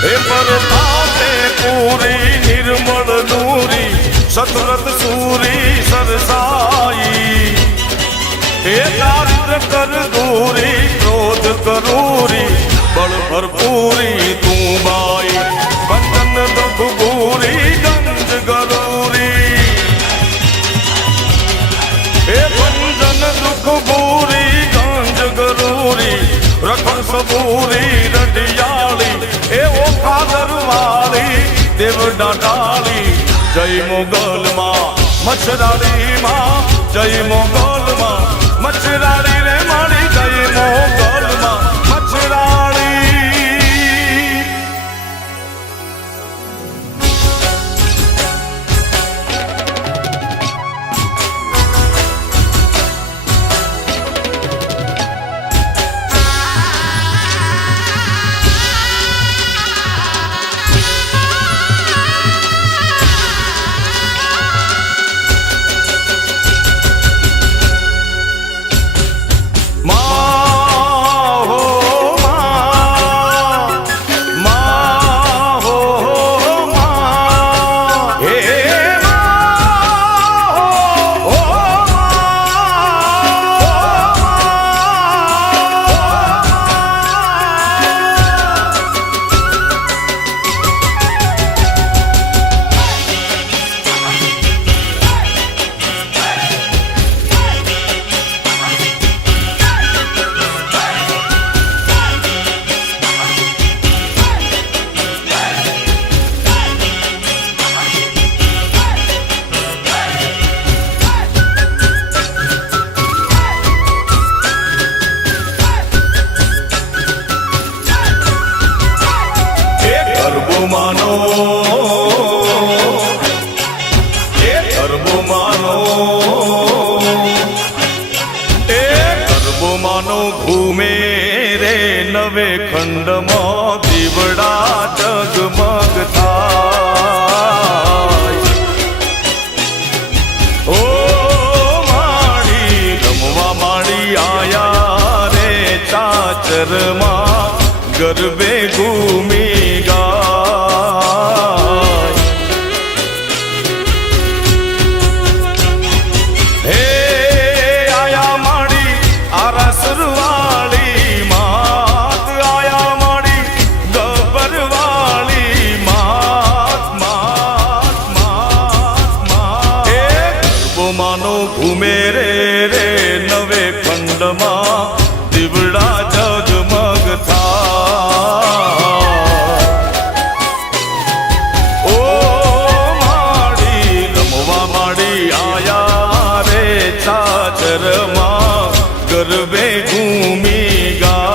એ પરતાપે પૂરી નિર્મળ નૂરી સતરત સૂરી સરસાઈ એ દારિદ્ર કર દૂરી ક્રોધ કરૂરી બળ ભરપૂરી તું બાઈ બંધન દુઃખ ભૂરી ગંજ ગરૂરી એ બંધન દુઃખ ભૂરી ગંજ ગરૂરી રખણ સબૂરી રઢિયાળી એ ઓખા દરવાળી દેવ ડાટાળી જય મોગલમાં મચ્છરાળીમાં જય મોગલમાં મચ્છરાળી રે માળી જય મોગલમાં મચ્છરાળી ઘૂમે રે નવે ખંડમાં દીવડા જગમગ થાય ઓ માળી રમવા માળી આયા રે ચાચરમાં ગરબે ઘૂમી ગાય હે આયા માળી આરાસરવાળી માત આયા માળી ગબરવાળી માત માત માત માત હે ગરબો માનો ઘૂમે રે રે નવે ખંડમાં દીવડા જગમગ થાય ઓ માળી રમવા માળી આયા રે ચાચરમાં ગરબે ઘૂમી ગાય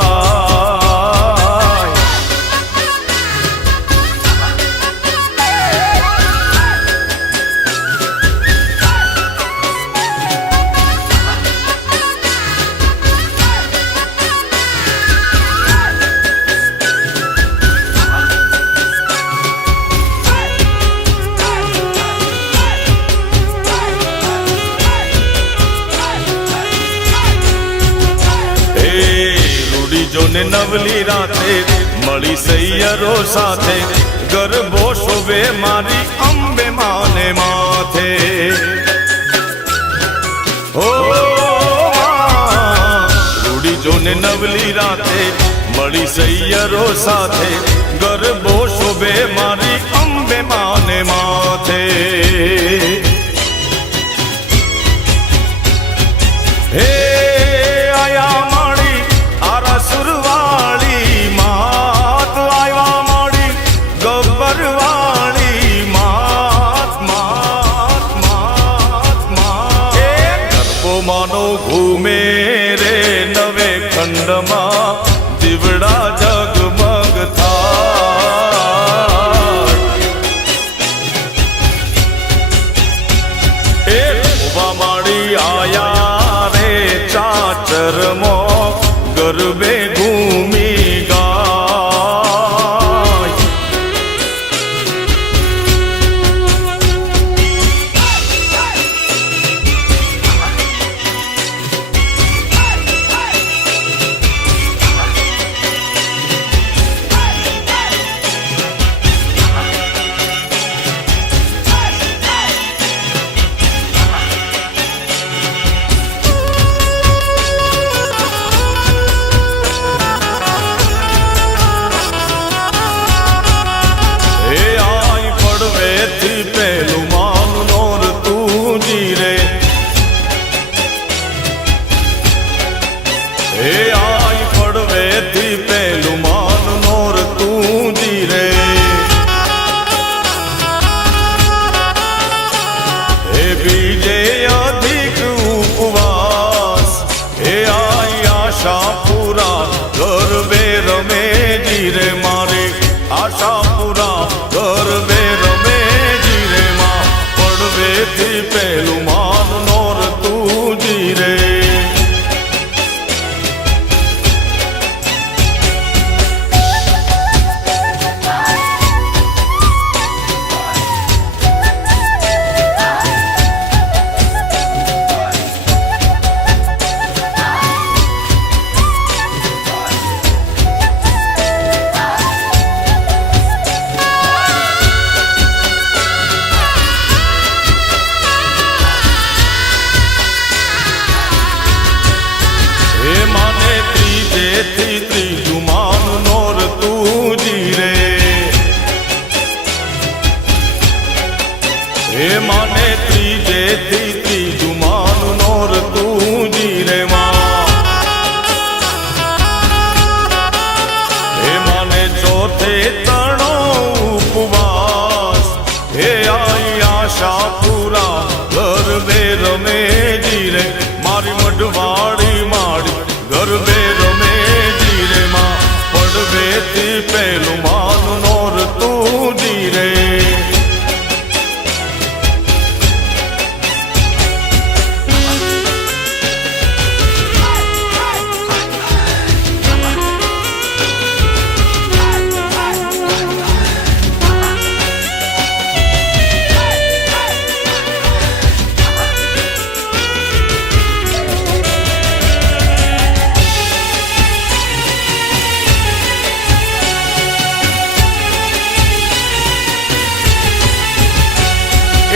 જોને નવલી રાતે મળી સૈયરો સાથે ગરબો શોભે મારી અંબે માને માથે ઓ રૂડી જોને નવલી રાતે મળી સૈયરો સાથે ગરબો શોભે મારી અંબે માને માથે હે આયા માળી આરાસુરવાળી માત આવ્યા માળી ગબ્બરવાળી માત માત માત માત એ ગરબો માનો ઘૂમે રે નવે ખંડમાં દીવડા જગમગ થાય આશાપુરા ગરબે રમે જીરે માં પડવેથી પેલું માન નોરતું જીરે ત્રીજું માન નોરતું જીરે હે માને ત્રીજેથી ત્રીજું માન નોરતું જીરે માં હે માને ચોથે તણો ઉપવાસ હે આઈ આશાપુરા ગરબે રમે જીરે મારી મઢવાડી માડી ગરબે રમે જીરે માં પડવેથી પેલું માન નોરતું જીરે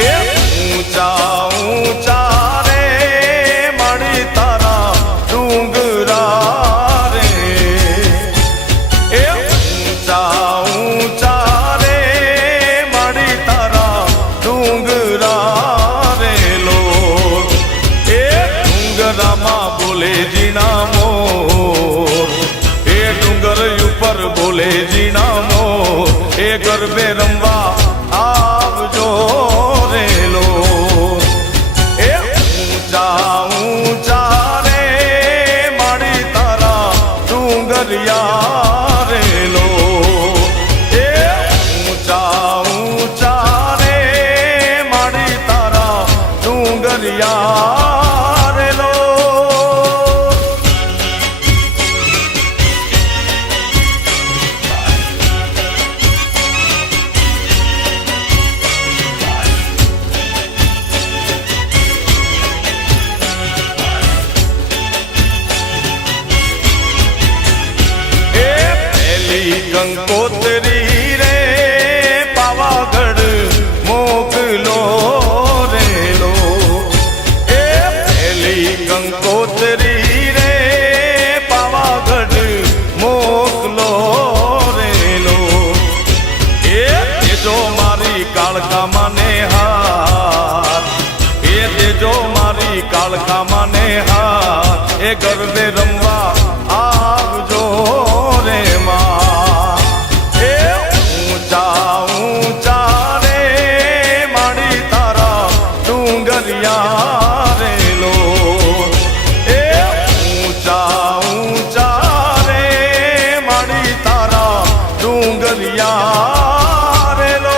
ઊંચા ઊંચા રે મળી તારા ડુંગરા રે એ ઊંચા ઊંચા રે મળી તારા ડુંગરા રે લો એ ડુંગરામાં બોલે જીણા મોર એ ડુંગર ઉપર બોલે જીણા મોર એ ગરબે રમવા આવજો રેલો એ ઊંચા ઊંચા રે માડી તારા ડુંગરિયા રેલો કંકોત્રી રે પાવાગઢ મોકલો રેલો એ પેલી કંકોત્રી રે પાવાગઢ મોકલો રેલો એ દેજો મારી કાળકા માને હાર એ દેજો મારી કાળકા માને હાર એ ગરબે રમવા આવજો રે માં રેલો એ ઊંચા ઊંચા રે માડી તારા ડુંગરિયા રેલો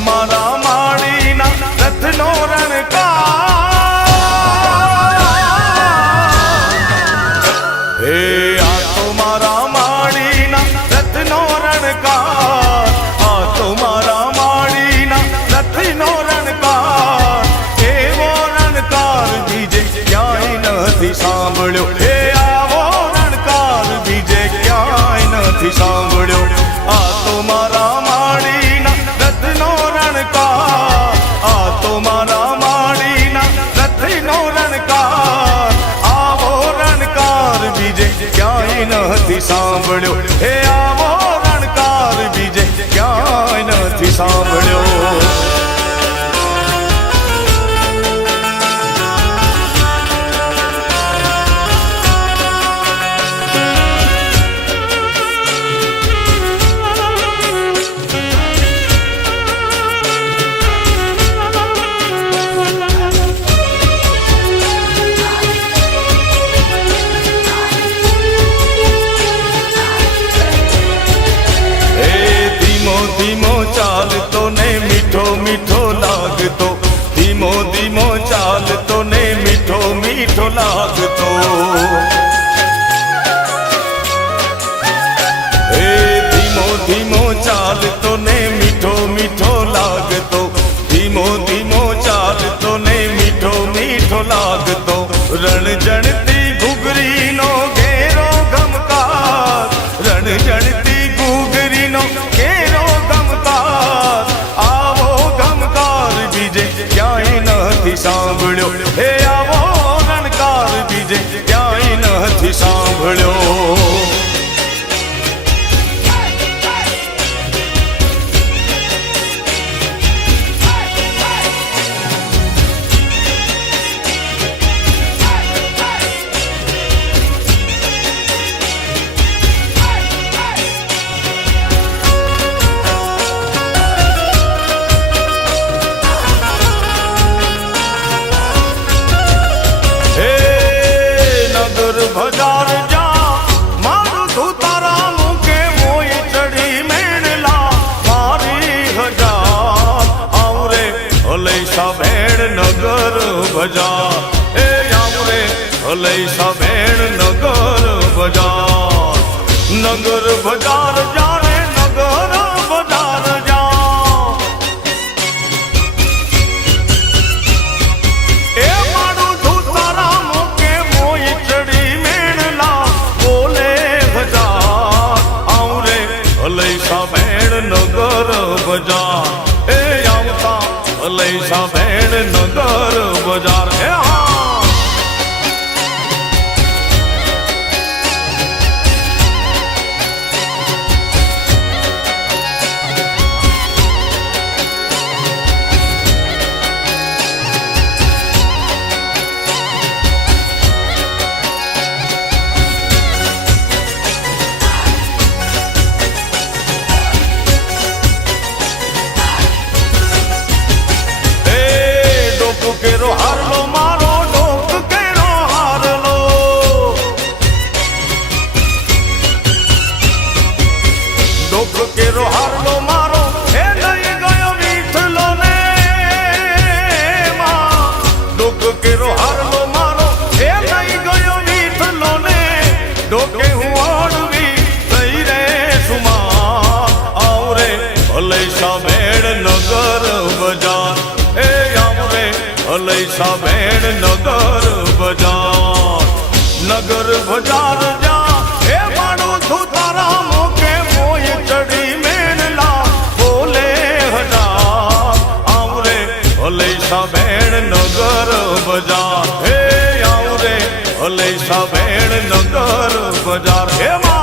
મારા માડીના રથનો રણકાર હે આ તો મારા માડીના રથનો રણકાર આ તો મારા માડીના રથનો રણકાર એવો રણકાર બીજે ક્યાંય નથી સાંભળ્યો હે આવો રણકાર બીજે ક્યાંય નથી સાંભળ્યો આ તો મારા માડીના રથનો રણકાર આ તો મારા માડીના રથનો રણકાર આવો રણકાર બીજે ક્યાંય નથી સાંભળ્યો હે આવો રણકાર બીજે ક્યાંય નથી નથી સાંભળ્યો. ધીમો ચાલતો ને મીઠો મીઠો લાગતો, ધીમો ધીમો ચાલતો ને મીઠો મીઠો લાગતો. હે ધીમો ધીમો ચાલતો ને મીઠો મીઠો લાગતો, ધીમો ધીમો ચાલતો ને મીઠો મીઠો લાગતો. રણજણતી ઘૂઘરીનો ઘેરો ગમકાર, રણજણતી ઘૂઘરીનો ઘેરો ગમકાર, આવો ગમકાર બીજે ક્યાંય નથી સાંભળ્યો. હે આવો રણકાર બીજે ક્યાંય નથી સાંભળ્યો. ભજાર જા મારું તું તારા મુકે મોય ચડી મેળલા મારી હજાર આવરે હલૈસા ભેણ નગર બજાર. એ આવરે હલૈસા ભેણ નગર બજાર. નગર બજાર જા રે નગર બજાર જા. એ મારું તું તારા મુકે મોય ચડી હલૈસા ભેણ નગર બજાર. એ આવતા હલૈસા ભેણ નગર બજાર. એ કેરો હારલો મારો ડોક કેરો હારલો. ડોક કેરો હારલો મારો એ લઈ ગયો વીઠલો ને માં. ડોક કેરો હારલો મારો એ લઈ ગયો વીઠલો ને. ડોકે હું ઓળવી થઈ રે સુમા આવરે હલૈસા ભેણ નગર બજાર. એ આવરે હલૈસા ભેણ નગર બજાર. નગર બજાર જા એ મારું તું તારા મુકે મોય ચડી મેળલા બોલે હજાર આવરે હલૈસા ભેણ નગર બજાર. હે આવરે હલૈસા ભેણ નગર બજાર. હે માં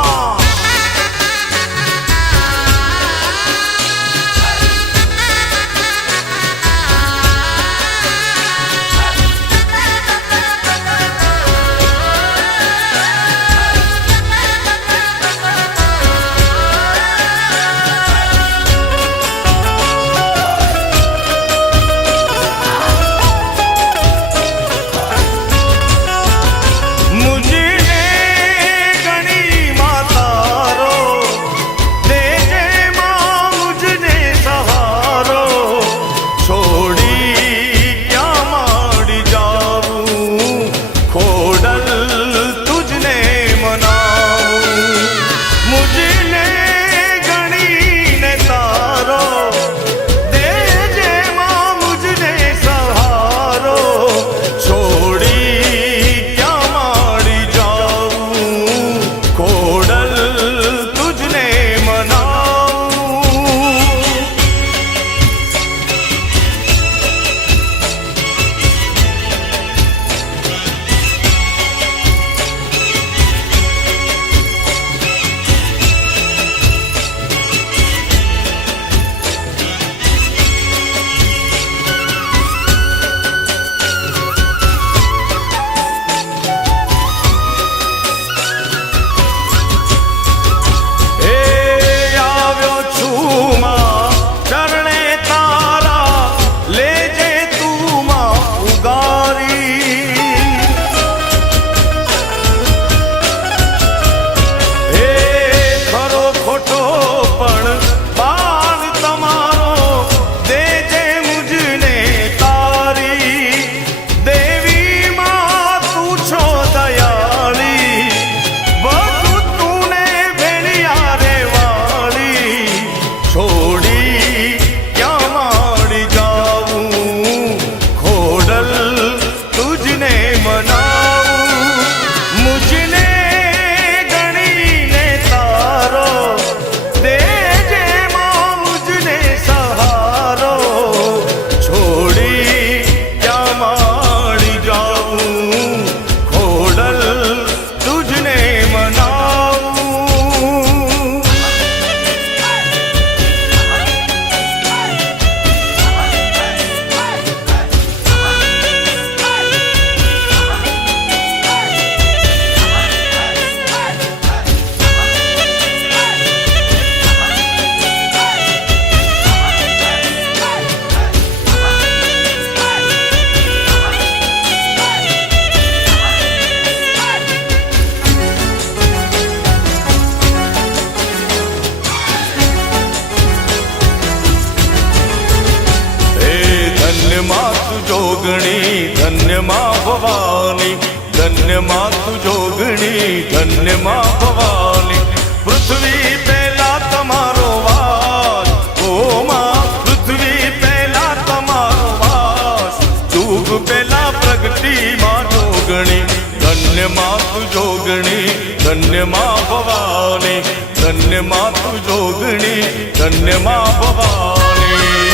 ધન્ય માતુ જોગણી ધન્ય મા ભવાની ધન્ય માતુ જોગણી ધન્ય મા ભવાની પૃથ્વી પહેલા તમારો વાસ ઓ માં પૃથ્વી પહેલા તમારો વાસ યુગ પહેલા પ્રગટી માં જોગણી ધન્ય માતુ જોગણી ધન્ય મા ભવાની ધન્ય માતુ જોગણી ધન્ય મા ભવાની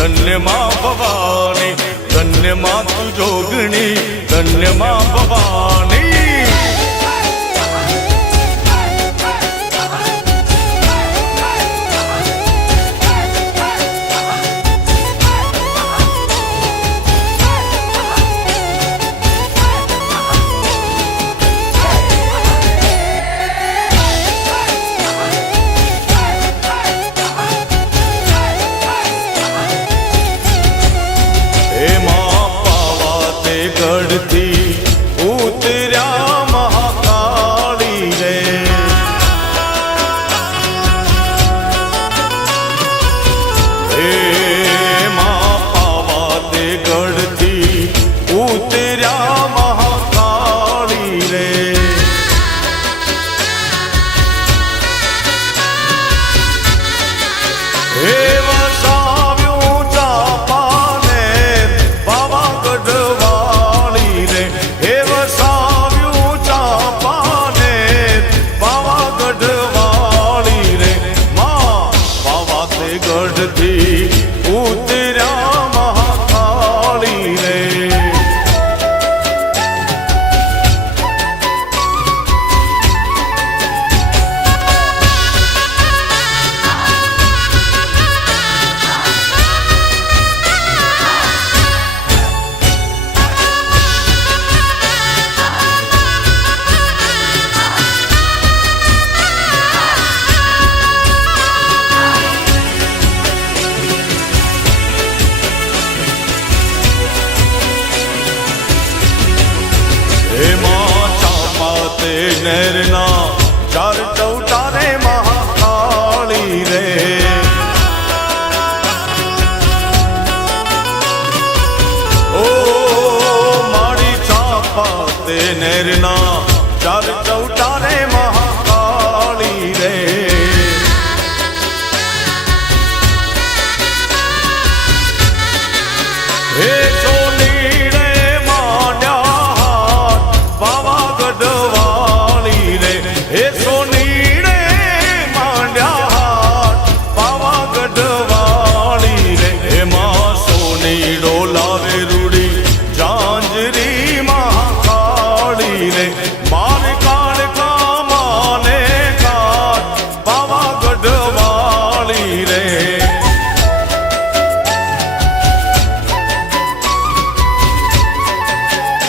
ધન્ય મા ભવાની ધન્ય માતુ જોગણી ધન્ય મા ભવાની ગઢથી ઉતર્યા મહાકાળી રે હે માં પાવાતે ગઢથી ઉતર્યા મહાકાળી રે હે વસાવ્યું ચાપાને પાવાગઢ ગઢથી ઉતર્યા મહાકાળી રે નરના ચાર ચૌટારે મહાકાળી રે ઓ મારી ચાપા તે નરના ચાર ચૌટારે મહાકાળી રે હે સોની રે માંડ્યા પાવાગઢ હે સોનીડે માંડ્યા પાવાગઢ વાળી રે એમાં સોનીડો લાવે રૂડી ઝાંઝરી મહાકાળી રે માર કાળ કામાને કાળ પાવાગઢ વાળી રે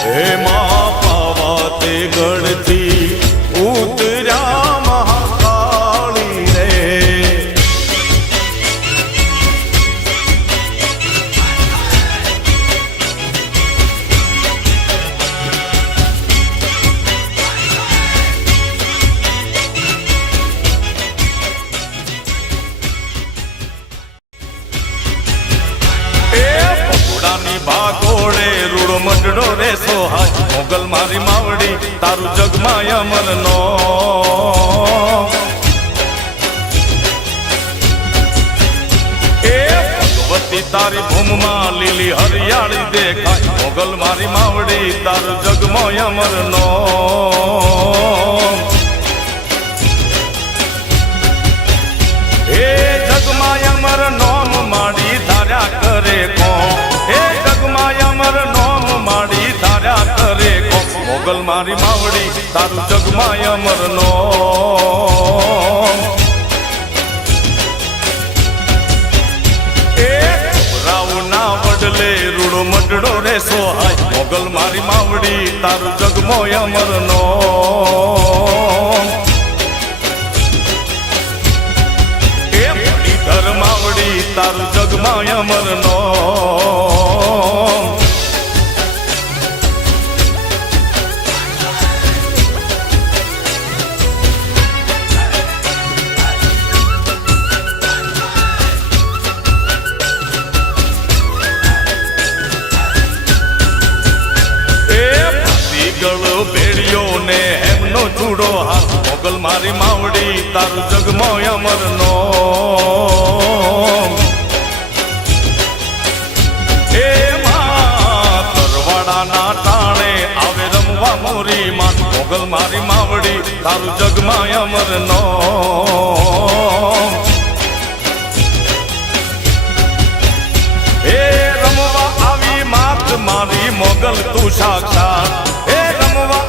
હે મા પાવાતે ગઢથી ઉતર્યા મહાકાળી રે ભાગોળે રૂડો મડડો રે સોહાય મોગલ મારી માવડી તારું જગમાં અમરનો એ ભગવતી તારી ભૂમમાં લીલી હરિયાળી દેખાય મોગલ મારી માવડી તારું જગમાં અમરનો તારું જગમાં અમરનો રાવના વડલે રૂડો મડડો રે સોહાય મોગલ મારી માવડી તારું જગમો અમરનો એ મણી ધર માવડી તારું જગમાં અમરનો ભેડિયો ને એમનો ચૂડો હાથ મોગલ મારી માવડી તારું જગમો અમરનો એ તરવાડાના ટાણે આવે રમવા મોરી માં મોગલ મારી માવડી તારું જગમાં અમરનો એ રમવા આવી માત મારી મોગલ તું સાક્ષાત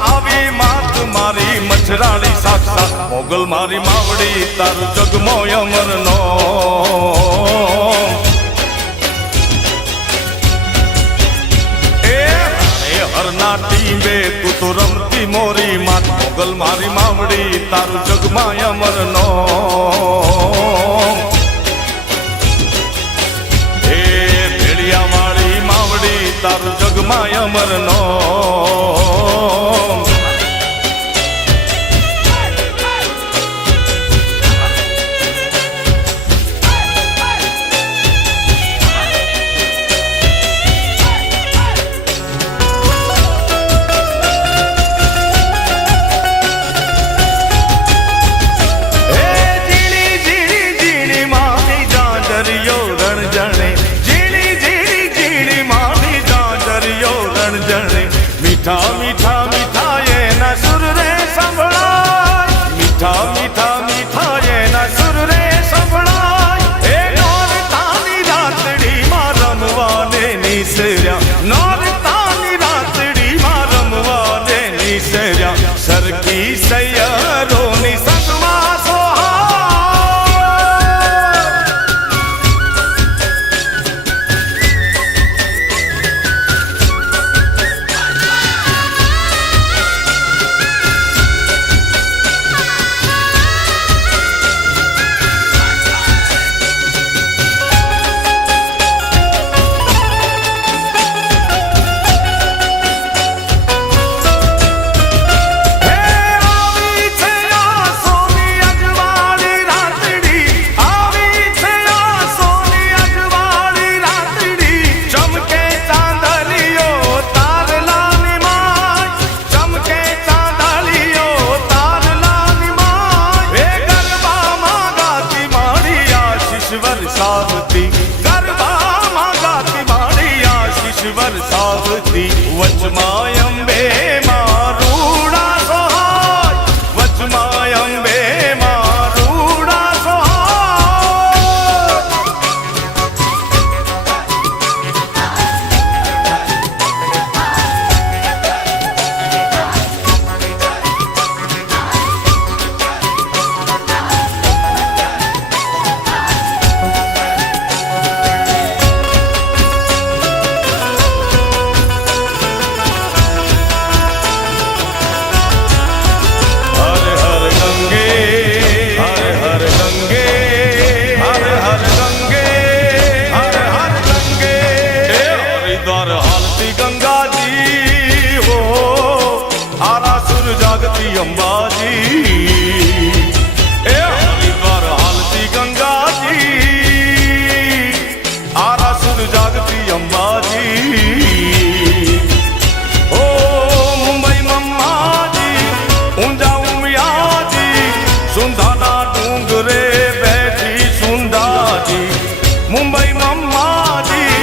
આવી માત મારી મછરાળી સાક્ષાત મોગલ મારી માવડી તારું જગમો અમરનો એ હરના ટીંબે તું તો રમતી મોરી માત મોગલ મારી માવડી તારું જગમાં અમરનો એ ભેળિયા વાળી માવડી તારું જગમાં અમરનો મીઠા મીઠા મીઠા એના સુર રે સંભળાય મીઠા મીઠા મીઠા એના સુર રે સંભળાય એ નોરતાની રાતડીમાં રમવાને નિસર્યા નોરતાની રાતડીમાં રમવાને નિસર્યા સરખી સૈયરોની સંગમાં ગરબામાં ગાતી મારી આશીષ વરસાવતી વચમાં અંબે મારુડા સોહાય વચમાં અંબે મારુડા સોહાય જાગતી અંબાજી એ હરિદ્વાર હાલતી ગંગાજી આરાસુર જાગતી અંબાજી ઓ મુંબઈ મમ્માજી ઊંઝા ઉમિયાજી સુંધાના ડુંગરે બેઠી સુંધાજી મુંબઈ મમ્માજી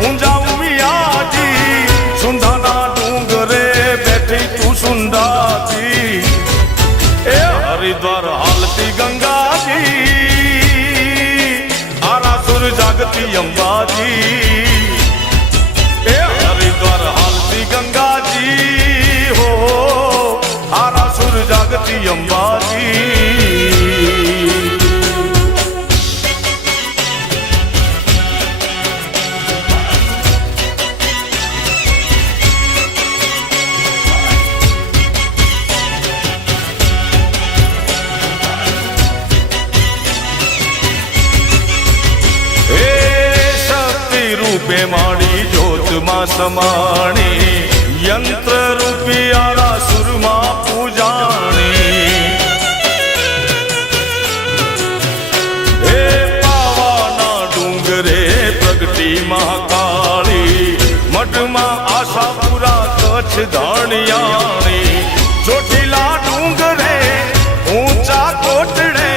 ઊંઝા ઉમિયાજી સુંધાના ડુંગરે બેઠી તું સુંધાજી એ હરિદ્વાર હાલતી ગંગાજી આરાસુર જાગતી અંબાજી એ હરિદ્વાર હાલતી ગંગાજી હો આરા અંબાજી. રૂપે માડી જ્યોતમાં સમાણી યંત્ર રૂપી આરાસુરમાં પૂજાણી. હે પાવાના ડુંગરે પ્રગટી મહાકાળી મઢમાં આશાપુરા કચ્છ ધાણિયાણી. ચોટીલા ડુંગરે ઊંચા કોટડે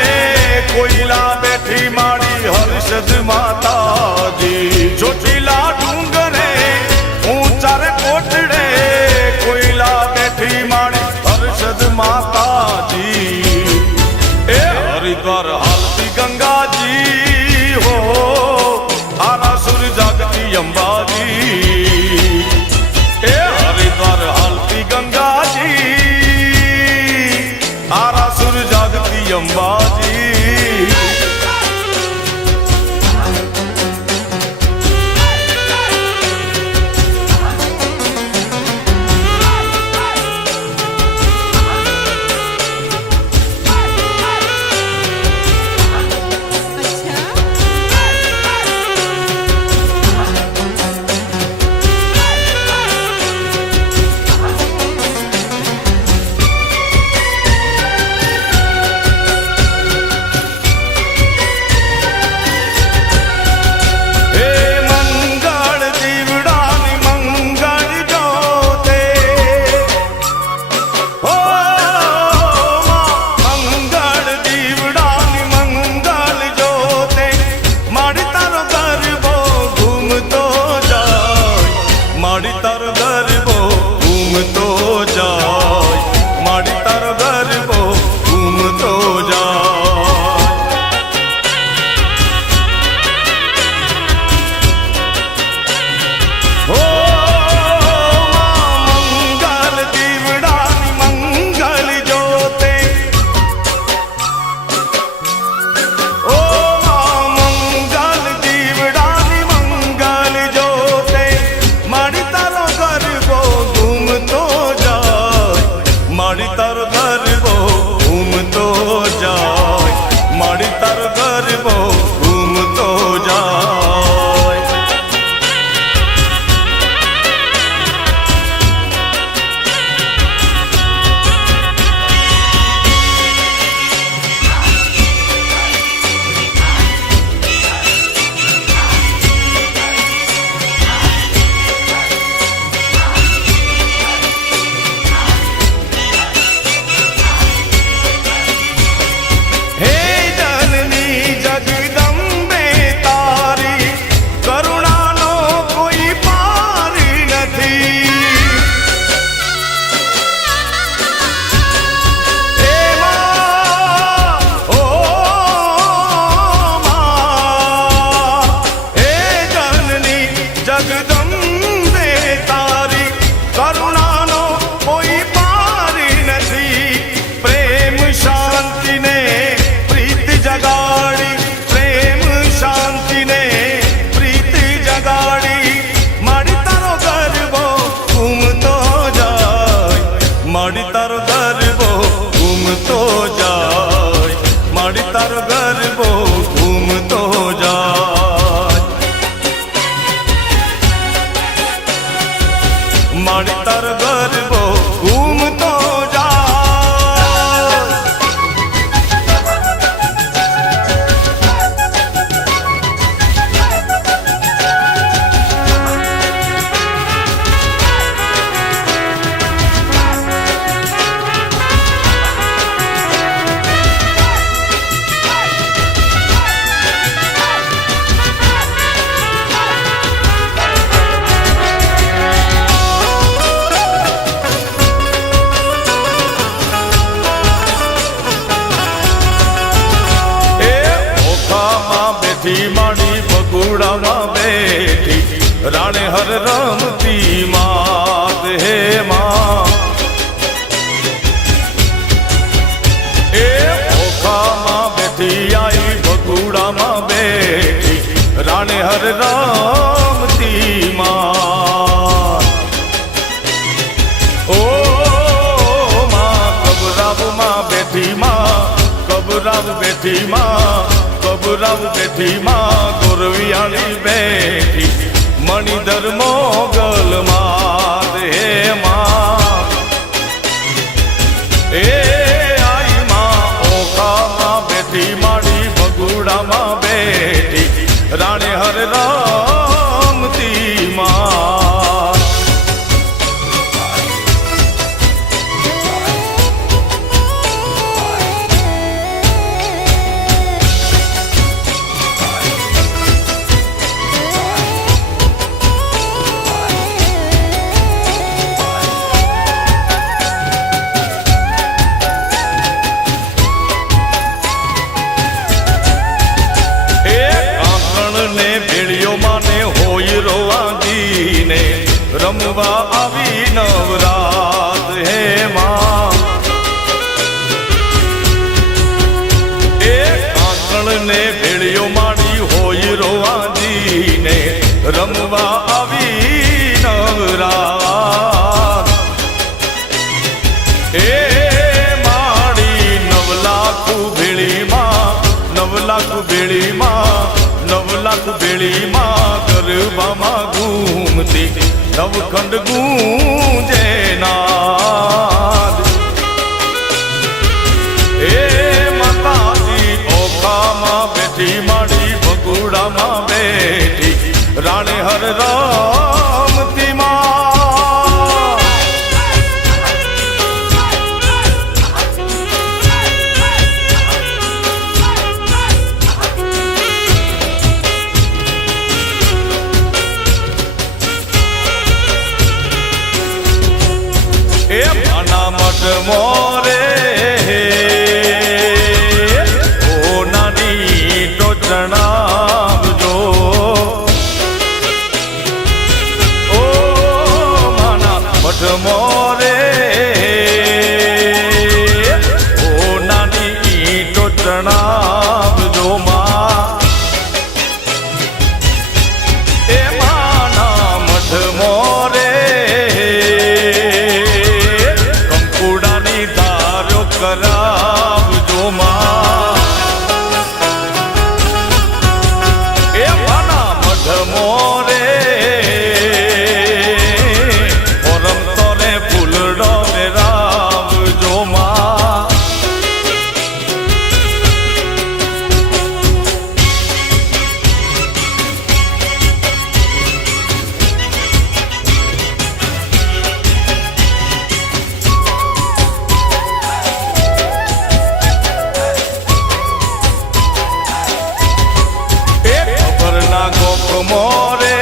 કોઈલા બેઠી માડી હર્ષદ માતાજી. ચોટીલા ડુંગરે ઊંચા રે કોટડે કોઈલા બેઠી માડી હર્ષદ માતાજી. એ હરિદ્વાર હાલતી ગંગાજી હો આરાસુર જાગતી અંબાજી. એ હરિદ્વાર હાલતી ગંગાજી આરાસુર જાગતી અંબાજી. બેઠી માડી બગુડામાં બેઠી રાણે હર રમતી માત હે માં રાણે હર રમતી માં ઓ માં કબરાવમાં બેઠી માં કબરાવ બેઠી માં કબરાવ બેઠી માં ગોરવિયાળી બેઠી મણિધર મોગલ માં હે માં એ આઈ માં ઓખામાં બેઠી માડી ભગુડામાં બેઠી રાણે હર રમતી માં રમવા આવી નવરાત હે માં એ કાંકણ ને ભેળિયો માડી હોય રોવાજીને રમવા આવી નવરાત એ માડી નવલાખ ભેળીમાં નવલાખ ભેળીમાં નવલાખ ભેળીમાં ગરબામાં ઘૂમતી નવખંડ ગૂંજે નાદ એ માતાજી ઓખામાં બેઠી માડી ભગુડામાં બેઠી રાણે હર રમતી માં એ માના મઢ મોરે ઓ નાની ટોચણાવજો ઓ માના મઢ મોરે ઓ નાની ટોચણાવજો માં એ માના મઢ મોરે કરાવજો માં એ માના મઢ મોરે રમતો ને ફૂલડો વેરાવજો માં મોરે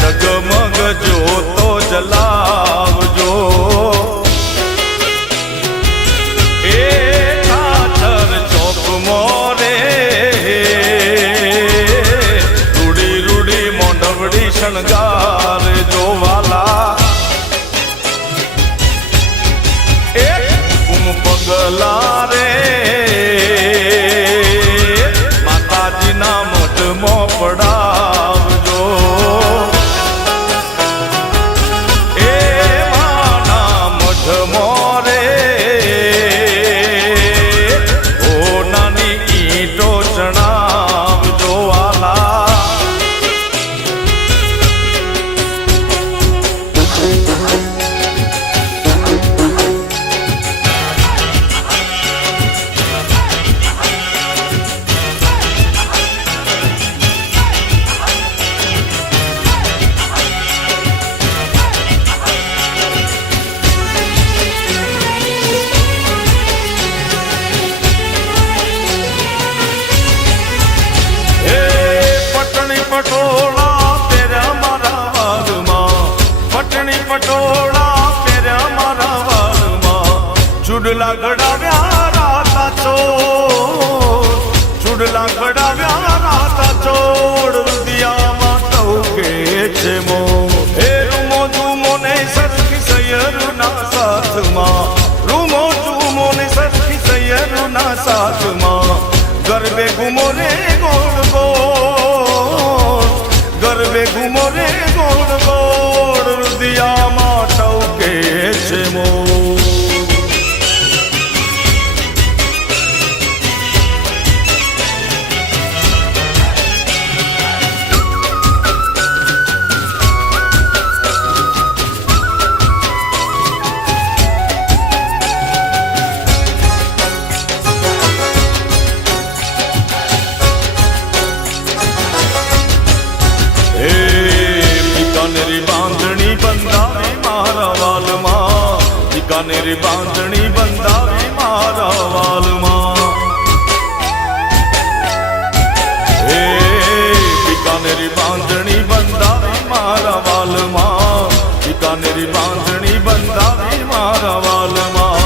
જગમગ જોતો જલાવજો એ કાચર ચોક મોરે રૂડી રૂડી મોંઢવડી શણગાર જોવાલા એ કુમ પગલા રે માતાજીના મઢમાં પડાવજો એ માના મઢ મોરે ઓ નાની ઈંટો ચણાવજો વાલા પટોળા પહેર્યા મારા વાલમાં પટણી પટોળા પહેર્યા મારા વાલમાં ચૂડલા ઘડાવ્યા રાતા ચોર ચૂડલા ઘડાવ્યા રાતા ચોર રુદિયામાં ટોકે છે મો હે રૂમો જુમો ને સરખી સૈયરના સાથમાં રૂમો જુમો ને સરખી સૈયરના સાથમાં ગરબા ગરબે ઘૂમો રે ગોળ ગોળ, ગરબે ઘૂમો રે ગોળ ગોળ, રુદિયામાં ટવકે છે મોર. બાંધણી બંધાવી મારા વાલમાં, બિકાનેરી બાંધણી બંધાવી મારા વાલમાં. હે બિકાનેરી બાંધણી બંધાવી મારા વાલમાં, બિકાનેરી બાંધણી બંધાવી મારા વાલમાં.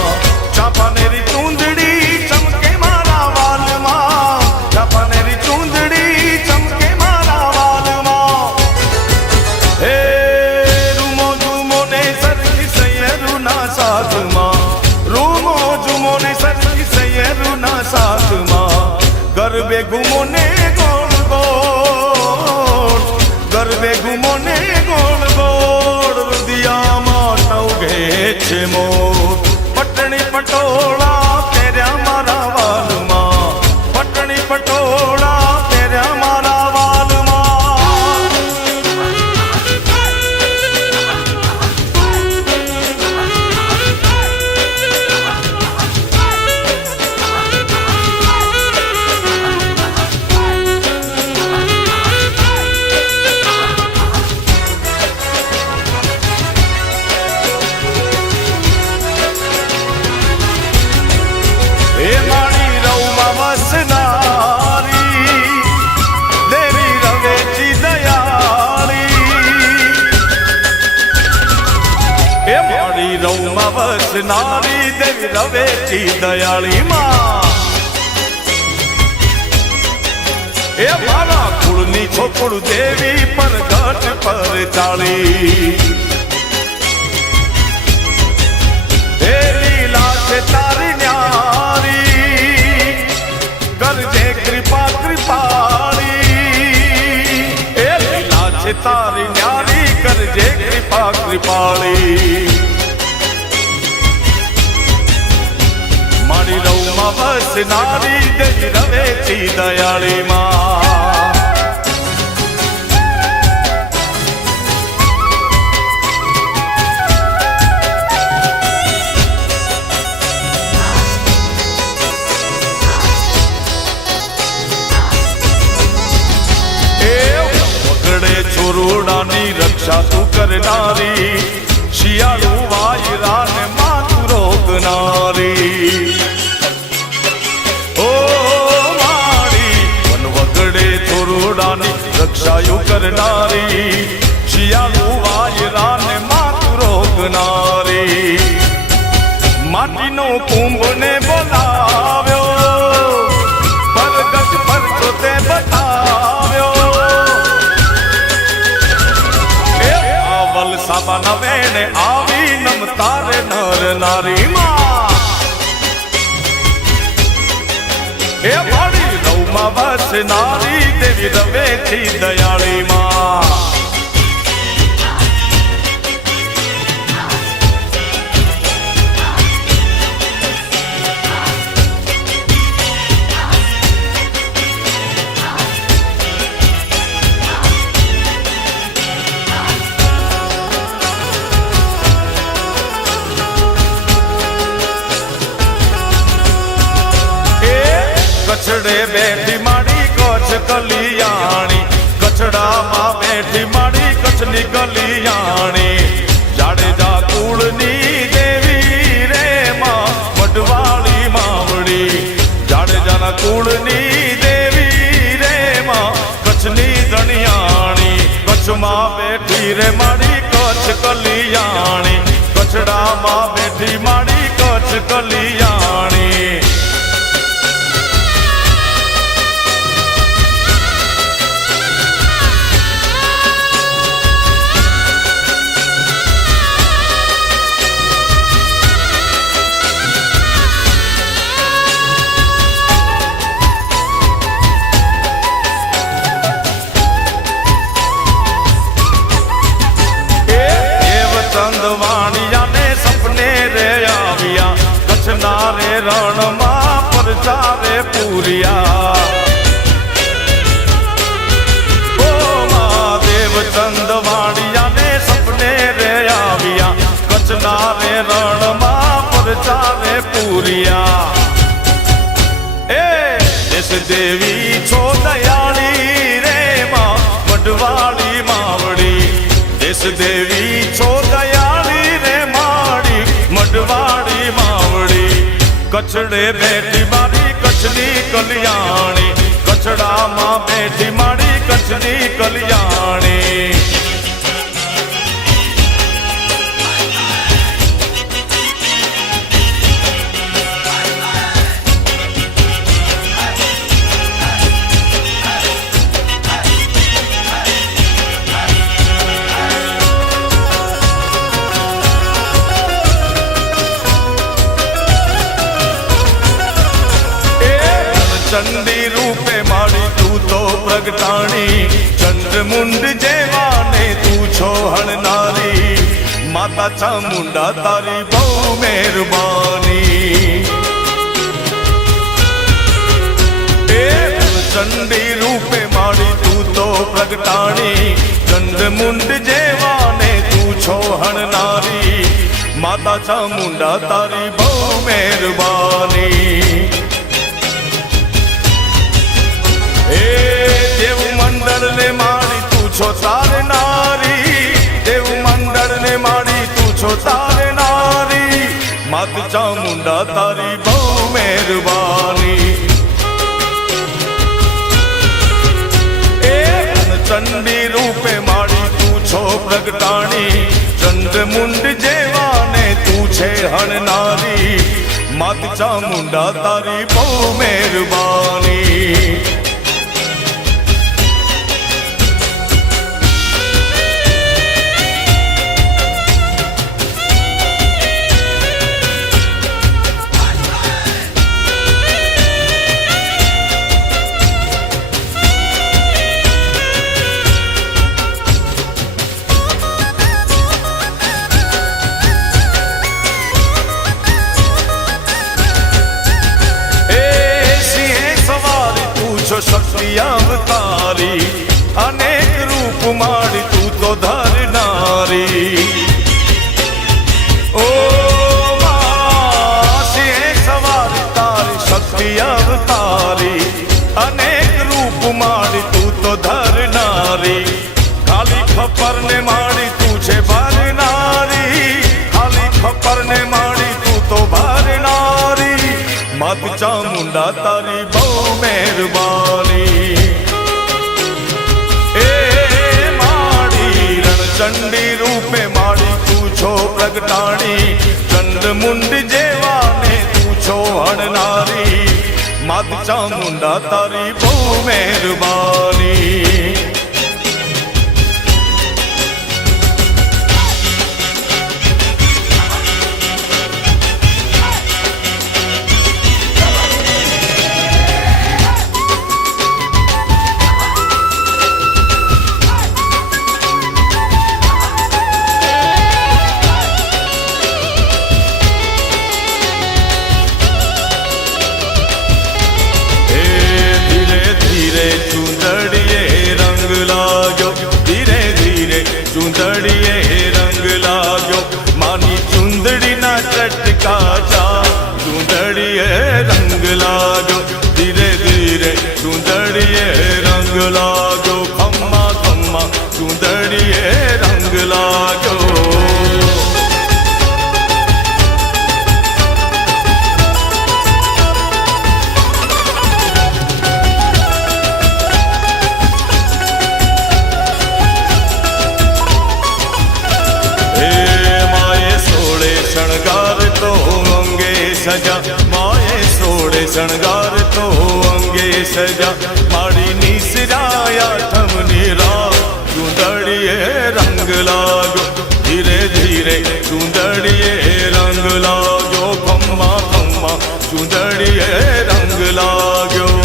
ચાંપાનેરી ચૂંદડી ચમકે મારા વાલમાં, ચાંપાનેરી ચૂંદડી ચમકે મારા વાલમાં. હે સાથમાં રૂમો ઝુમો ને સરખી સૈયરુના સાથમાં, ગરબે ઘૂમો ને ગોળ ગોળ, ગરબે ઘૂમો ને ગોળ ગોળ, રુદિયામાં ટવકે છે મોર. પટણી પટોળા પહેર્યા મારા વાલમાં, પટણી પટોળા પહેર્યા મારા વાલમાં. એ મારી રવમાં વસનારી દેવી રવેચી દયાળી, એ મારી રવમાં વસનારી દેવી રવેચી દયાળી માં. એ મારા કુળની છોકરું દેવી પરગટ પર ચાળી, એ લીલા છે તારી ન્યારી, કરજે કૃપા કૃપાળી. એ લીલા છે તારી ન્યારી, કરજે કૃપા કૃપાળી. મારી રવમાં વસનારી દેવી રવેચી દયાળી માં. છોરોડાની રક્ષા તું કરનારી, શિયાળુ વાયરાને માતું રોકનારી. ઓ મારી વન વગડે છોરોડાની રક્ષાયું કરનારી, શિયાળુ વાયરાને માતું રોકનારી. માટીનો કુંભને બોલાવ્યો, પરગટ પરચો તે બતાવ્યો. સાબા નવેને આવી નમતારે નર નારી માં. એ મારી રવમાં વસનારી દેવી રવેચી દયાળી માં. કચડે બેઠી માડી કચ્છ કલિયાણી, કચડામાં બેઠી માડી કચ્છની કલિયાણી. જાડેજા કુળની દેવી રે માં વડવાળી માવડી, જાડેજાના કુળની દેવી રે માં કચ્છની ધણિયાણી. કચ્છમાં બેઠી રે માડી કચ્છ કલિયાણી, કચડામાં બેઠી માડી કચ્છ કલિયાણી. પૂરિયા ઓ મહાદેવ ચંદવાડિયાને સપને રે આવ્યા કચ્છના રે રણમાં પરચારે પૂરિયા એ દેશ દેવી છો દયાળી રે માં વડવાળી માવડી દેશ દેવી છો દયાળી રે માડી મડવાળી માવડી કચ્છડે બેઠી મારી કચ્છની કલ્યાણી કચ્છડામાં બેઠી મારી કચ્છની કલ્યાણી ચંડી રૂપે માડી તું તો પ્રગટાણી ચંદ્રમુંડ જેવાને તું છો હણનારી માતા ચામુંડા તારી બહુ મહેરબાની એ ચંડી રૂપે માડી તું તો પ્રગટાણી ચંદ્રમુંડ જેવાને તું છો હણનારી માતા ચામુંડા તારી બહુ મહેરબાની દેવ મંડળ ને માડી તું છો તારનારી દેવ મંડળ ને માડી તું છો તારનારી માત ચામુંડા તારી બહુ મહેરબાની એ ચંડી રૂપે માડી તું છો પ્રગટાણી ચંદ્રમુંડ જેવાને તું છે હણનારી માત ચામુંડા તારી બહુ મહેરબાની શક્તિ અવતારી અનેક રૂપ માડી તું તો ધરનારી ઓ સિંહ સવારી તારી શક્તિ અવતારી અનેક રૂપ માડી તું તો ધરનારી ખાલી ખપર ને માડી તું છે ભરનારી ખાલી ખપર ને માડી તું તો ભરનારી માત ચામુંડા તારી બહુ મહેરબાની એ માડી રણચંડી રૂપે માડી તું છો પ્રગટાણી ચંદ્રમુંડ જેવાને તું છો હણનારી માત ચામુંડા તારી બહુ મહેરબાની ચુંદડીએ રંગ લાગ્યો માની ચુંદડી ના ચટકા જા ચુંદડીએ રંગ લાગ્યો ધીરે ધીરે ચુંદડીએ રંગ લાગ્યો ખમ્મા ખમ્મા ચુંદડીએ રંગ લાગ્યો શણગાર તો અંગે સજા માએ સોળે શણગાર તો અંગે સજા માડી નિસરાયા ઠમની રાહ ચુંદડીએ રંગ લાગ્યો ધીરે ધીરે ચુંદડીએ રંગ લાગ્યો ખમ્મા ખમ્મા ચુંદડીએ રંગ લાગ્યો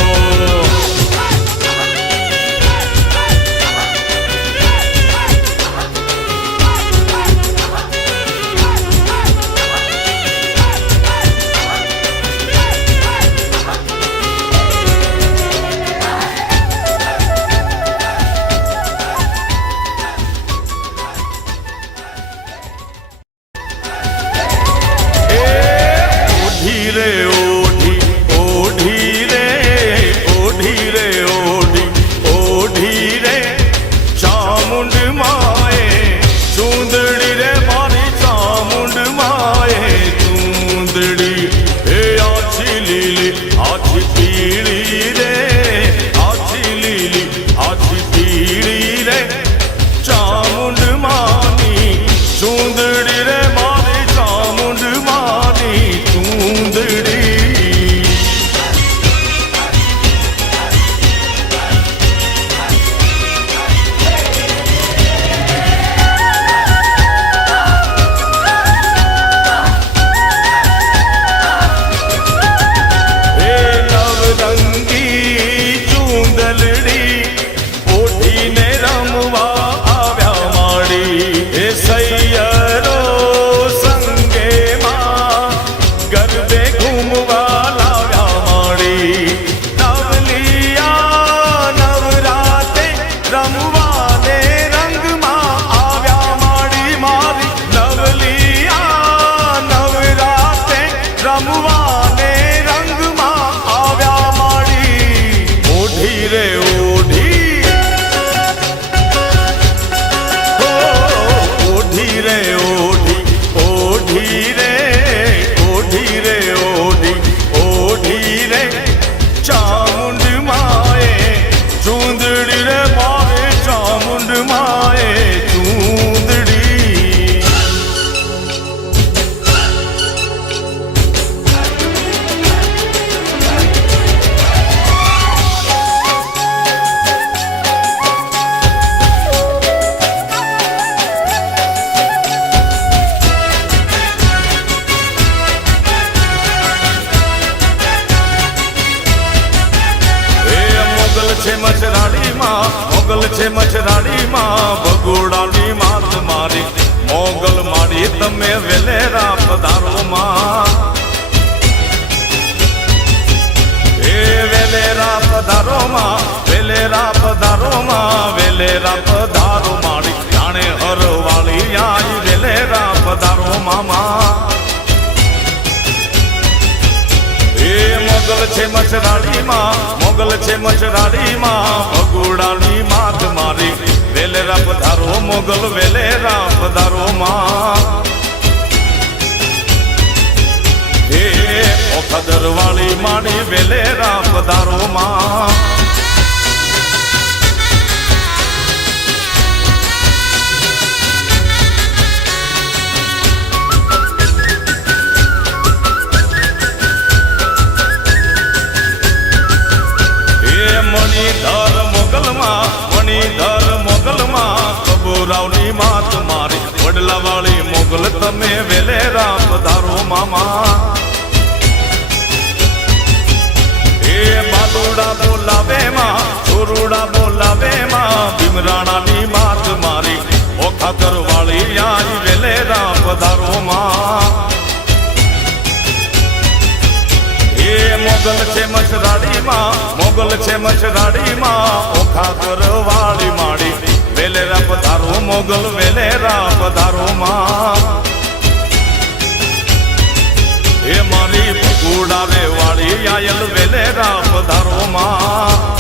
રે ઓઢી ઓઢી રે ઓઢી રે ઓઢી ઓઢી રે ચામુંડ માએ ચૂંદડી રે મારી ચામુંડ માએ ચૂંદડી હે આછી લીલી આછી પીળી રે આછી લીલી આછી પીળી રે ચામુંડ માની ચૂંદડી રે મારી ચામુંડ માની ચૂંદડી મોગલ છે મચરાડીમાં ભગોડાની માત મારી મોગલ મારી તમે વેલેરા પધારોમાં એ વેલેરા પધારોમાં વેલેરા પધારોમાં વેલેરા પધારો મારી જાણે હરવાળી આઈ વેલેરા પધારો મામા મોગલ છે મચરાડીમાં મોગલ છે મચરાડીમાં ભગોડાની માત મારી વેલેરા પધારો મોગલ વેલેરા પધારો માં હે ઓખદર વાળી માણી વેલેરા પધારો માં મણિધર મોગલમાં મણિધર મોગલમાં કબૂરાવની માત મારી વડલા વાળી મોગલ તમે વેલેરા પધારો મામા એ બાલુડા બોલાવે માં ચોરુડા બોલાવે માં ભીમરાણાની માત મારી ઓખાકર વાળી આઈ વેલેરા પધારો માં મોગલ છે મચરાડીમાં મોગલ છે મચરાડીમાં ઓખા કરવાળી માડી વેલેરા પધારો મોગલ વેલેરા પધારો માં એ મારી ભગોડાવે વાળી આયલ વેલેરા પધારો માં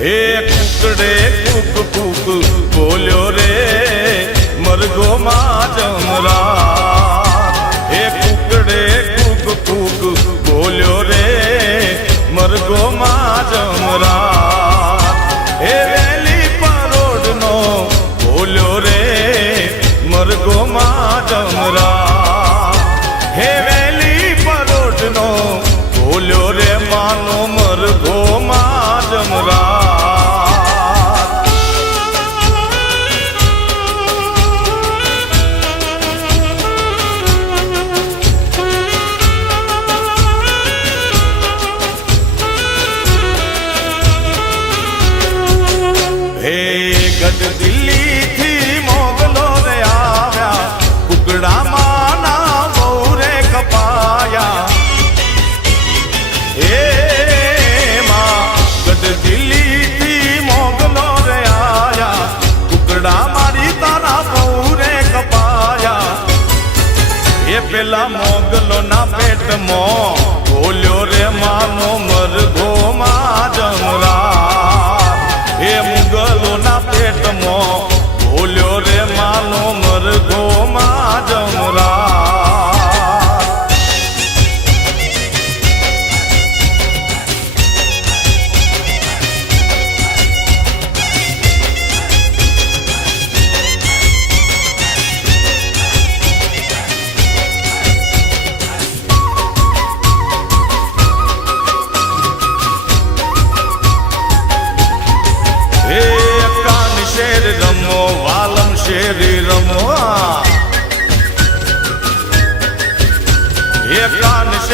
એ કુકડે કુક કુક બોલ્યો રે મરગો માં જમરા એ કુકડે કુક કુક બોલ્યો રે મરગો માં જમરા એ વેલી પરોડનો બોલ્યો રે મરગો માં જમરા હે વેલી પરોડનો બોલ્યો રે માનો મરગો માં જમરા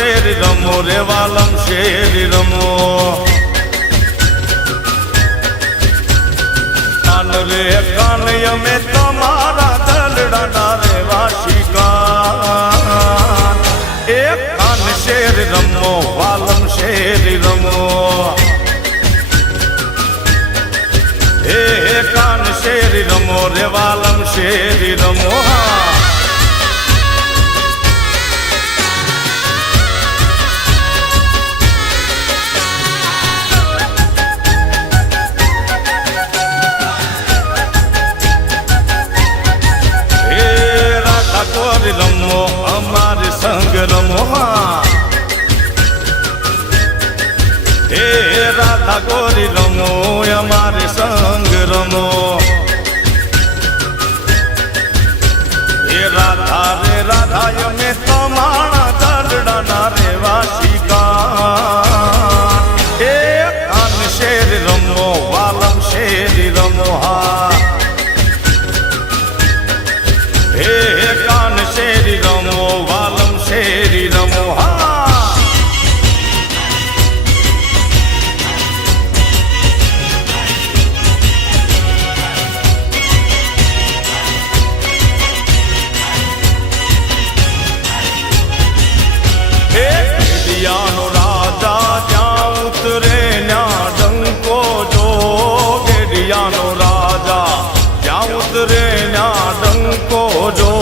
શેર રમો રે વાલમ શેર રમો કાન રે કાન અમે તમારા દલડાના રે વાશિકા એ કાન શેર રમો વાલમ શેર રમો એ કાન શેર રમો રે વાલમ શેર રમો રમો અમારે સંગ રમો હે રાધા ગોરી રમો અમારે સંગ રમો હે રાધા રે રાધા અમે તમારા દલડાના રે વાશિકા એ કાન શેર રમો વાલમ શેર રમો હા હે કાન શેરી રમો વાલમ શેરી રમો હા હે ગેડિયાનો રાજા જ્યાં ઉતરે ન્યા ડંકો જો ગેડિયાનો રાજા જ્યાં ઉતરે ન્યા ડંકો જો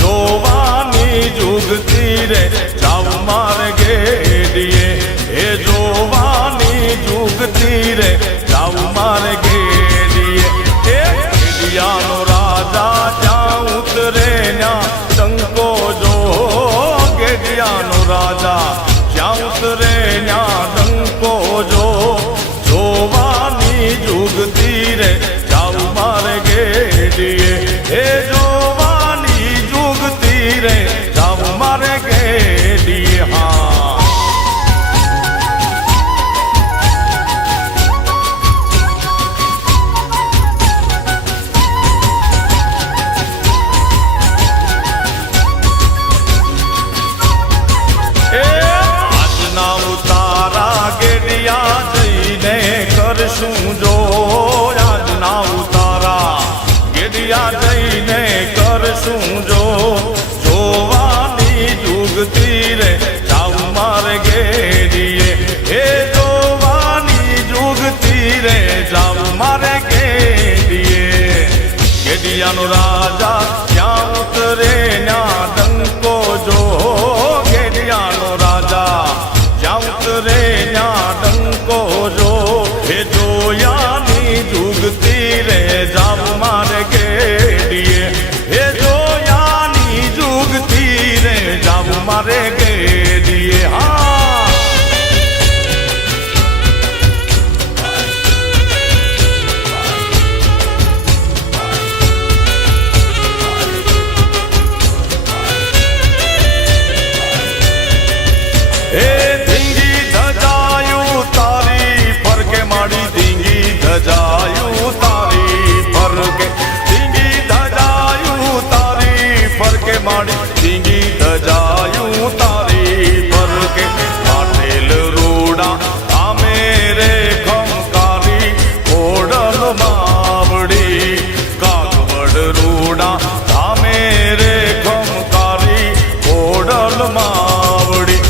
જોવાની જુગતી રે જાવ મારે ગેડીએ એ જોવાની જુગતી રે જાવ મારે ગેડીએ એ ગેડિયાનો રાજા જ્યાં ઉતરે ન્યા ડંકો જો ગેડિયાનો રાજા જ્યાં ઉતરે ન્યા ડંકો જો જોવાની જુગતી રે જાવ મારે ગેડીએ એ જોવાની જુગતી રે જાવ મારે ગેડીએ હા એ આજના ઉતારા ગેડિયા જઈને કરશું જો આજના ઉતારા ગેડિયા જઈને કરશું જો જોવાની જુગતી રે જાવ મારે ગેડીએ એ જોવાની જુગતી રે જાવ મારે ગેડીએ ગેડિયાનો રાજા ક્યાં ઉતરે ન્યા ડંકો જો ગેડિયાનો રાજા જ્યાં ઉતરે ન્યા ડંકો જો એ જોયાની જુગતી રે જાવ મારે ગેડીએ એ જોયાની જુગતી રે જાવ મારે ગેડીએ હા એ ધીંગી ધજાયું તારી ફરકે માડી ધીંગી ધજાયું તારી ફરકે ધીંગી ધજાયું તારી ફરકે માડી ધીંગી ધજાયું તારી ફરકે પાટેલ રૂડા આમે રે ખમકારી ઓડલ માવડી કાગવડ રૂડા આમે રે ખમકારી ઓડલ માવડી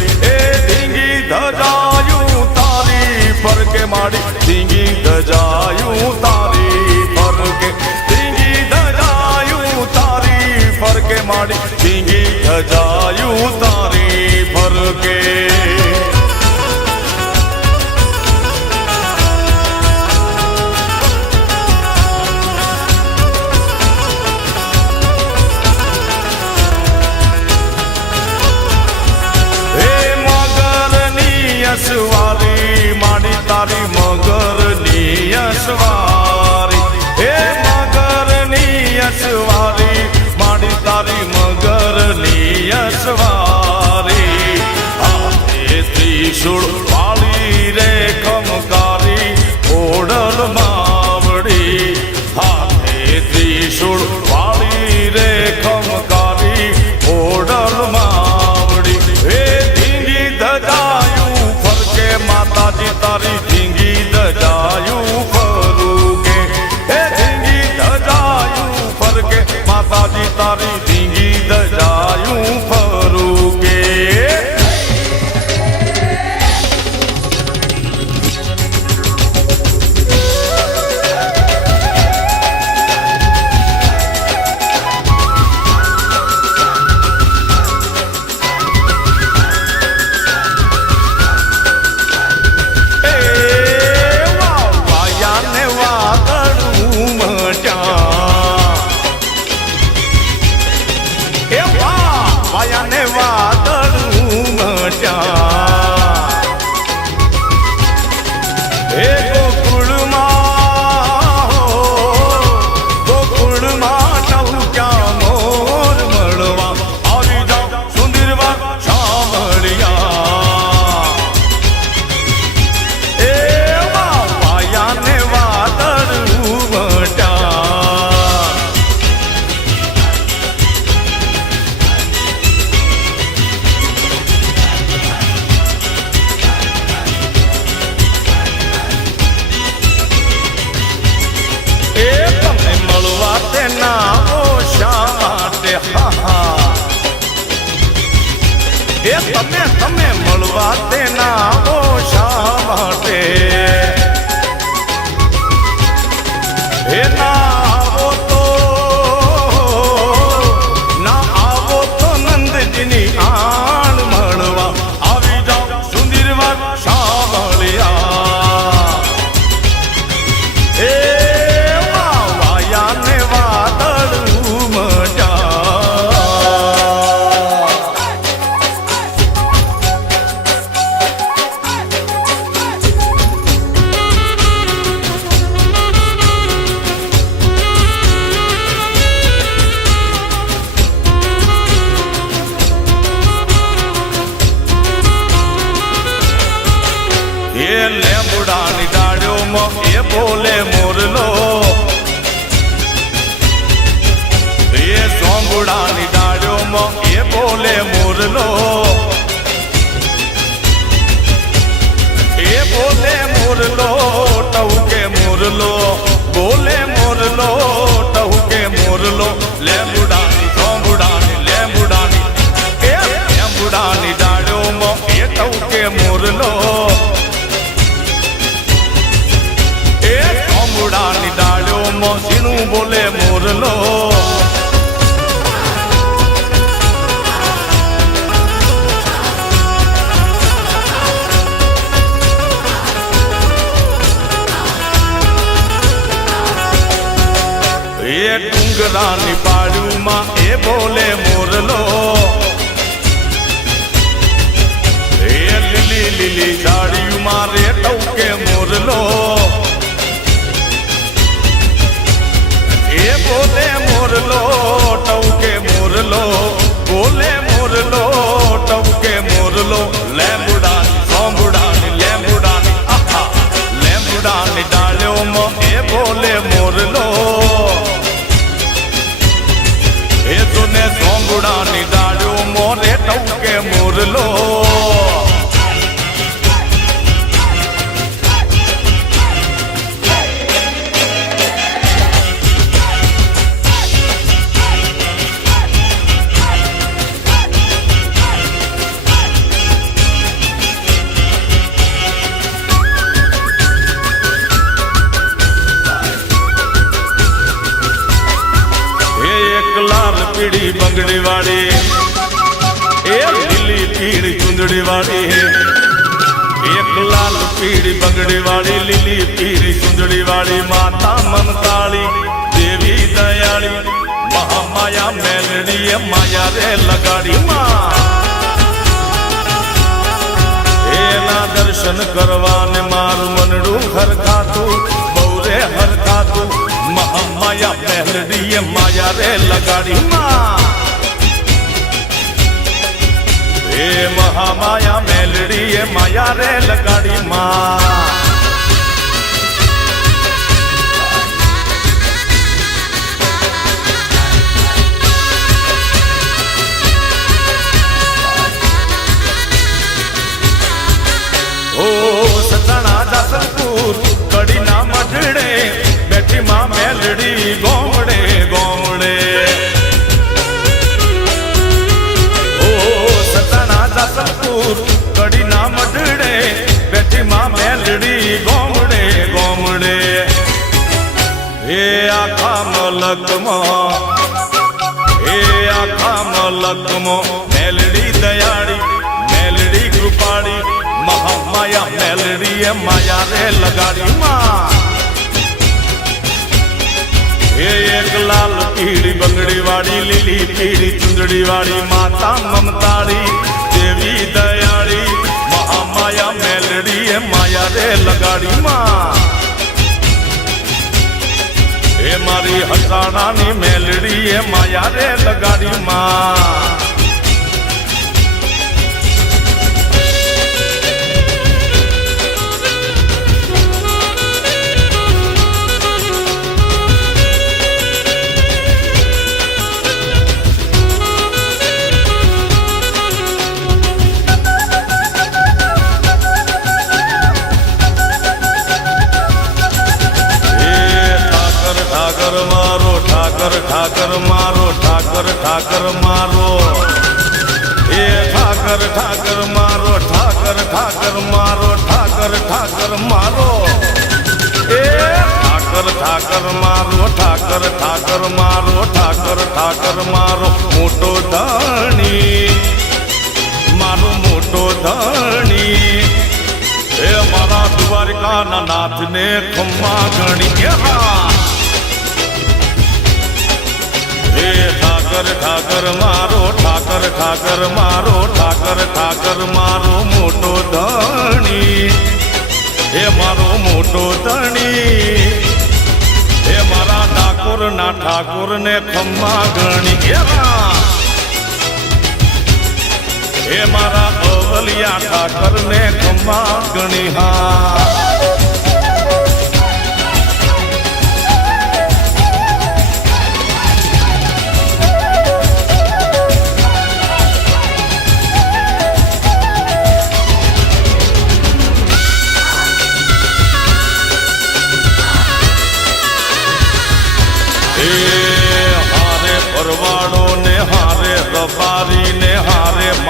ધજાયું તારી ફરકે માડી ધીંગી ધજાયું તારી ફરકે ધીંગી ધજાયું તારી ફરકે માડી ધીંગી ધજાયું તારી ફરકે યશવારી માડી તારી મગરની યશવારી હે મગરની યશવારી માડી તારી મગરની યશવારી લેબુડાની ડાળીઓમાં એ બોલે મોરલો એ સોંગુડાની ડાળીઓમાં એ બોલે મોરલો એ બોલે મોરલો ટહુકે મોરલો બોલે મોરલો ટહુકે મોરલો લેબુડાની સોંગુડાની લેબુડાની એ લેબુડાની ડાળીઓમાં એ ટહુકે મોરલો એ સોંગુડાની ડાળીઓમાં ઝીણું બોલે મોરલો એ ડુંગરાની પાડુમાં એ બોલે મોરલો એ લીલી લીલી ઝાડીમાં રે ટહુકે મોરલો એ બોલે મોરલો ટહુકે મોરલો બોલે મોરલો ટહુકે મોરલો લેબુડાની સોંબુડાની લેબુડાની આહા લેબુડાની ડાળીઓમાં એ બોલે મોરલો એ જોને સોંગુડાની ડાળીઓ મોરે ટહુકે મોરલો પીળી બંગડી વાળી એ લીલી પીળી ચુંદડી વાળી એક લાલ પીળી બંગડી વાળી લીલી પીળી ચુંદડી વાળી માતા મમતાળી દેવી દયાળી મહામાયા મેલડી માયા રે લગાડી એના દર્શન કરવાને મારું મનડું હરખાતું બહુ રે હરખાતું મહામાયા મેલડી માયા રે લગાડી એ મહામાયા મેલડી માયા રે લગાડી સતણા દાસલપુર કડીના મઢડે બેઠી માં મેલડી ગોમડે ગોમડે ઓ સતણા દાસલપુર કડીના મઢડે બેઠી માં મેલડી ગોમડે ગોમડે એ આખા મલકમાં મેલડી દયાળી મેલડી કૃપાળી મહામાયા મેલડી માયા રે લગાડી એ એક લાલ પીળી બંગડી વાળી લીલી પીળી ચુંદડી વાળી માતા મમતાળી દેવી દયાળી મહામાયા મેલડી માયા રે લગાડી એ મારી હસાણાની મેલડી માયા રે લગાડી ઠાકર મારો ઠાકર ઠાકર મારો એ ઠાકર ઠાકર મારો ઠાકર ઠાકર મારો ઠાકર ઠાકર મારો એ ઠાકર ઠાકર મારો ઠાકર ઠાકર મારો ઠાકર ઠાકર મારો મોટો ધણી મારો મોટો ધણી એ મારા દ્વારકાના નાથને ખમ્મા ગણી ઠાકર ઠાકર મારો ઠાકર ઠાકર મારો ઠાકર ઠાકર મારો મોટો ધણી હે મારો મોટો ધણી હે મારા ઠાકોર ના ઠાકોર ને ખમ્મા ગણી હે મારા અવલિયા ઠાકર ને ખમ્મા ગણી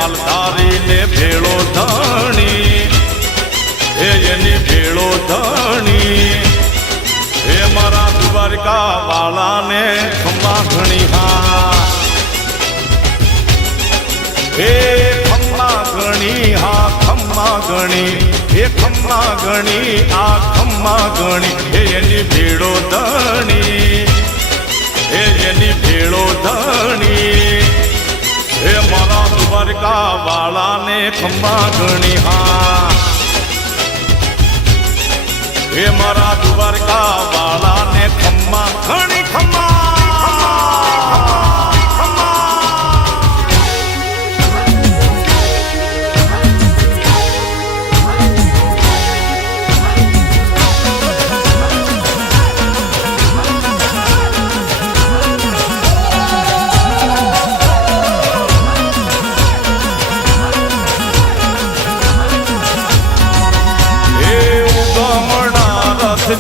માલધારી ને ભેળો ધણી, એની ભેળો ધણી. હે મારા દ્વારકા વાળાને ખમ્મા ઘણી હા, હે ખમ્મા ઘણી હા ખમ્મા ઘણી, એ ખમ્મા ઘણી આ ખમ્મા ઘણી. એની ભેળો ધણી, એની ભેળો ધણી. હે મારા દ્વારકા વાળાને ખમ્મા ઘણી હા, હે મારા દ્વારકા વાળાને ખમ્મા ઘણી ખમ્મા.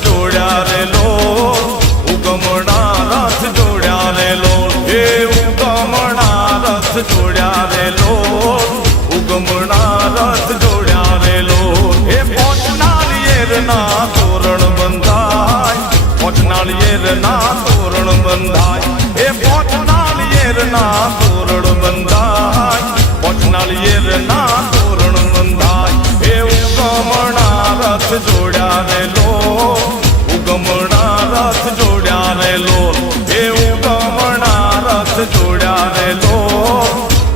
જોડ્યા રે લો ઉગમણા રથ જોડ્યા રે લો, હે ઉગમણા રથ જોડ્યા રે લો ઉગમણા રથ જોડ્યા રે લો. હે પોચનાળિયેરના તોરણ બંધાય, પોચનાળિયેરના તોરણ બંધાય, હે પોચનાળિયેરના તોરણ બંધાય, પોચનાળિયેરના તોરણ બંધાય. હે ઉગમણા રથ જોડ્યા રે લો ઉગમણા રથ જોડ્યા રે લો, હે ઉગમણા રથ જોડ્યા રે લો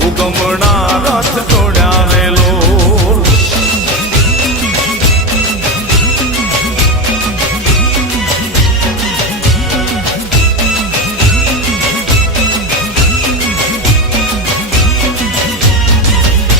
ઉગમણા રથ જોડ્યા રે લો.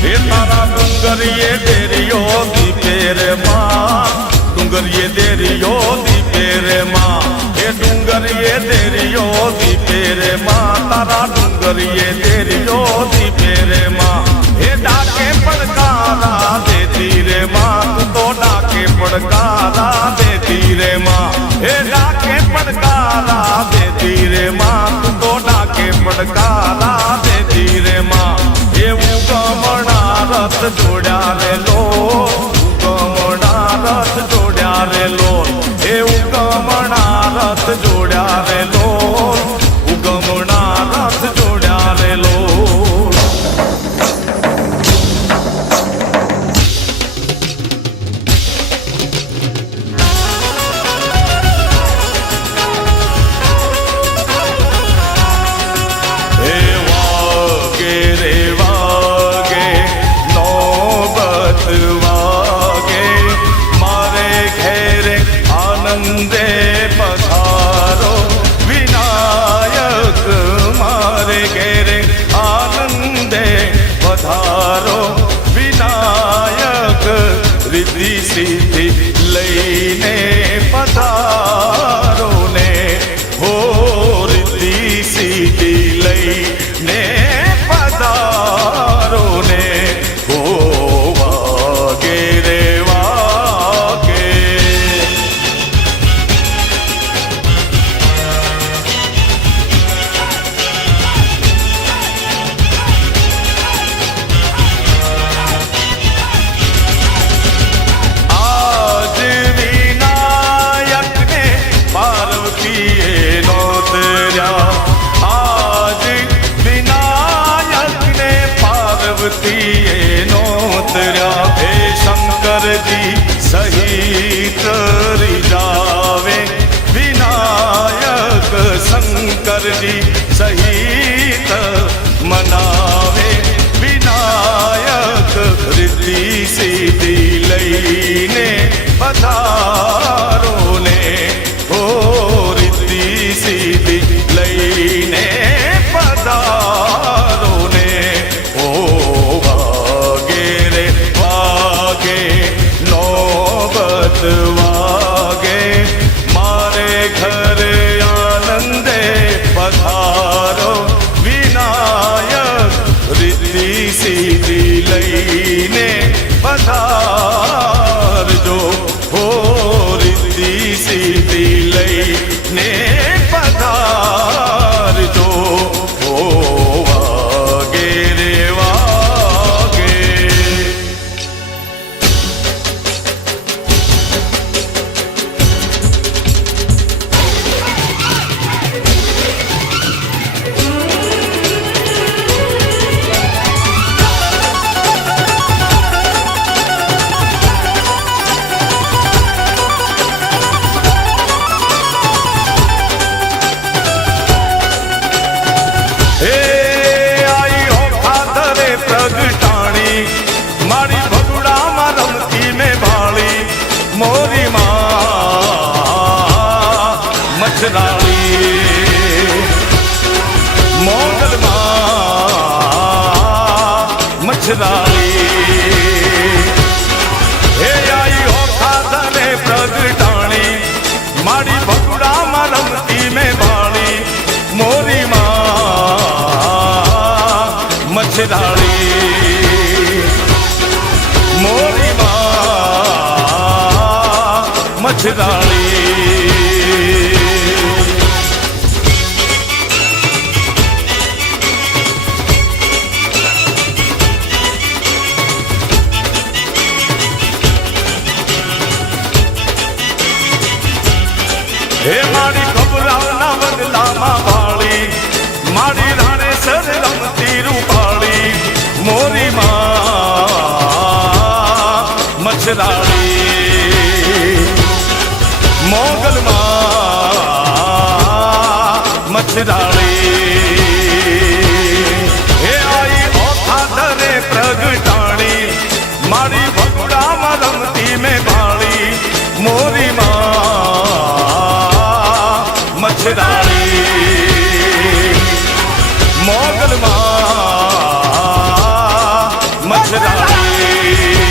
હે તારા ડુંગરીએ ડેરીઓ દીપે રે માં, ડુંગરીએ દેરીઓ દીપે રે માં, હે ડુંગરીએ દેરીઓ દીપે રે માં, તારા ડુંગરીએ દેરીઓ દીપે રે માં. હે ડાકે પડકારા દેતી રે માં, તું તો ડાકે પડકારા દેતી રે માં, હે ડાકે પડકારા દેતી રે માં, તું તો ડાકે પડકારા દેતી રે માં. હે ઉગમણા રથ જોડ્યા રે લો ઉગમણા રથ જોડ્યા રે લો, હે ઉગમણા રથ જોડ્યા રે લો ઉગમણા રથ જોડ્યા રે લો. હે વાગે રે વાગે નોબત વાગે, મારે ઘેરે આનંદે પધારો વિનાયક, મારે ઘેરે આનંદે પધારો વિનાયક. રિદ્ધિ સિદ્ધિ લઈને પધારો ને, હો રિદ્ધિ સિદ્ધિ લઈને પધારો ને, હો વાગે રે વાગે. આજ વિનાયક ને પાર્વતીએ નોતર્યા, આજ વિનાયક ને પાર્વતીએ નોતર્યા. હે શંકરજી સહિત રીજાવે વિનાયક, શંકરજી સહિત મનાવે વિનાયક. રિદ્ધિ સિદ્ધિ લઈને પધારો ને, હો રિદ્ધિ સિદ્ધિ લઈને પધારો ને, હો વાગે રે વાગે નોબત વાગે, મારે ઘરે આનંદે પધારો વિનાયક. રિદ્ધિ સિદ્ધિ લઈને પધારજો, હો રિદ્ધિ સિદ્ધિ લઈને પધારજો, હો વાગે રે વાગે. મછરાળી હે આઈ ઓખા તને પ્રગટાણી મારી ભગુડામાં રમતી મેં ભાળી મોરી માં મછરાળી મોરી માં મછરાળી હે મારી ખબરાવના બદલામાં વાળી મારી રાણેસર રમતી રૂપાળી મોરી માં મછરાળી મોગલ માં મછરાળી હે આઈ ઓખા દરે પ્રગટાણી મારી ભગુડામાં રમતી મેં ભાળી મોરી મછરાળી મોગલ માં મછરાળી